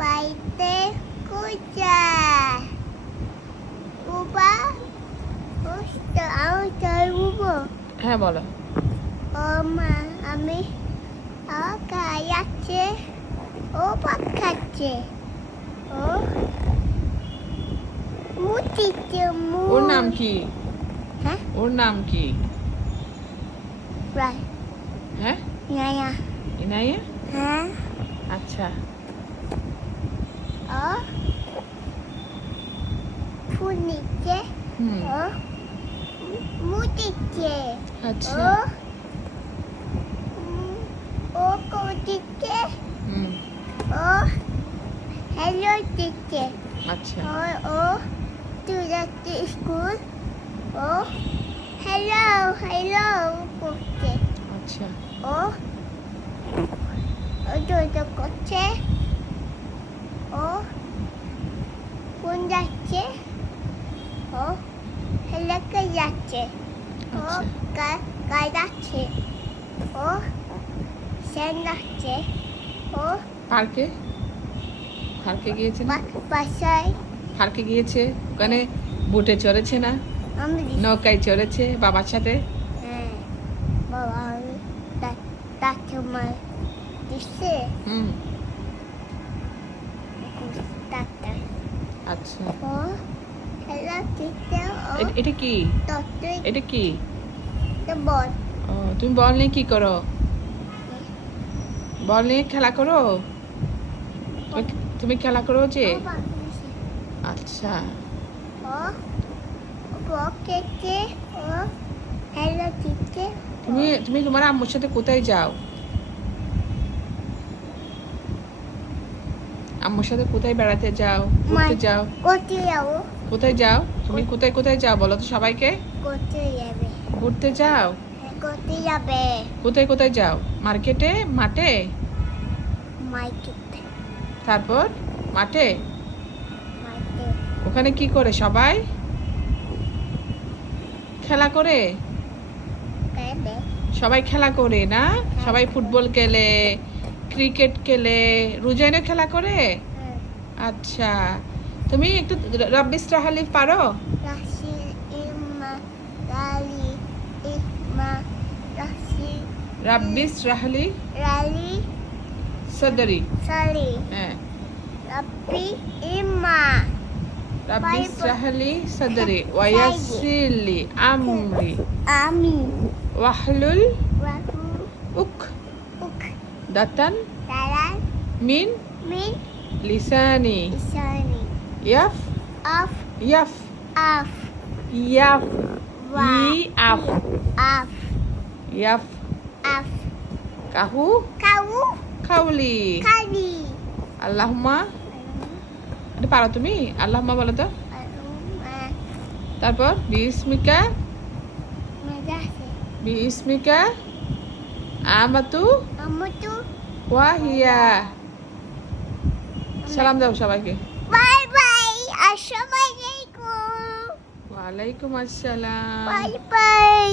বাড়িতে কোথায়? বাবা, আমি চাই বাবা। হ্যাঁ বলো। ও মা, আমি খাইয়াছে, ও ভাত খাচ্ছে, ও মুতিছে মুখ। ওর নাম কি? হ্যাঁ? ওর নাম কি? রাই, হ্যাঁ, নায়া, ইনাইয়া। হ্যাঁ, আচ্ছা, ও ফুনিছে, হুম, ও মুতিছে, আচ্ছা, ও কোটিছে, হুম, ও হ্যালো দিচ্ছে, আচ্ছা, ও তুই যাচ্ছে স্কুল, ও হ্যালো হ্যালো করছে, আচ্ছা, ও দৌড় করছে, ও কোন যাচ্ছে, ও হেলাকে যাচ্ছে, ও আচ্ছা। গায়ে যাচ্ছে, ও সেন যাচ্ছে, ও পার্কে পার্কে গিয়েছে না? বাসায় পার্কে গিয়েছে, ওখানে বোটে চড়েছে না? আমি নৌকায় চড়েছে বাবার সাথে। হ্যাঁ বাবা আমি তাকে মার দিচ্ছে হুম, ডাক্তার, আচ্ছা। ও হেলা দিচ্ছে, ও এটা কি? ডক্টর এটা কি? বল, ও, তুমি বল নিয়ে কি করো? বল নিয়ে খেলা করো? তুমি খেলা করো যে? ও বাকিছে, আচ্ছা, ও বকেছে, ও হেলা দিচ্ছে, তুমি তুমি তোমার আম্মুর সাথে কোথায় যাও? আম্মুর সাথে কোথায় বেড়াতে যাও, ঘুরতে যাও? কোথায় যাবো, কোথায় যাও তুমি? কোথায় কোথায় যাও বলো তো সবাইকে? কোথায় যাবে, ঘুরতে যাও? কোথায় যাবে, কোথায় কোথায় যাও? মার্কেটে, মাঠে? মাইকেতে, তারপর মাঠে? মাইকে, ওখানে কি করে সবাই? খেলা করে? কেবে, সবাই খেলা করে না? সবাই ফুটবল খেলে, ক্রিকেট খেলে, রুজাইনও খেলা করে? আচ্ছা, তুমি একটু রব্বিস রাহালি পারো? রাশি ইমা রালি ইমা রাশি রাব্বিস রাহালি রালি সদরি। সালি হ্যাঁ, রাব্বি ইমা রাব্বিস Bible. রাহালি সদরি ওয়ায়াসিরলি আমরি আমি ওয়াহলুল রাহু উক উক দাতান তারান মিন মিন লিসানি ইসানি ইয়াফ আফ ইয়াফ আফ ইয়াফ ওয়া ইয়াফ আফ ইয়াফ আফ কাহু কাউ কাউলি কালি আল্লাহুম্মা। এটা পারো তুমি? আল্লাহুম্মা বলো তো। তারপর বিসমিকা মাদাসে বিসমিকা আমাতু আমতু ওয়াহিয়া। সালাম দাও সবাইকে। বাই বাই আসসালামু আলাইকুম ওয়ালাইকুম আসসালাম। Bye bye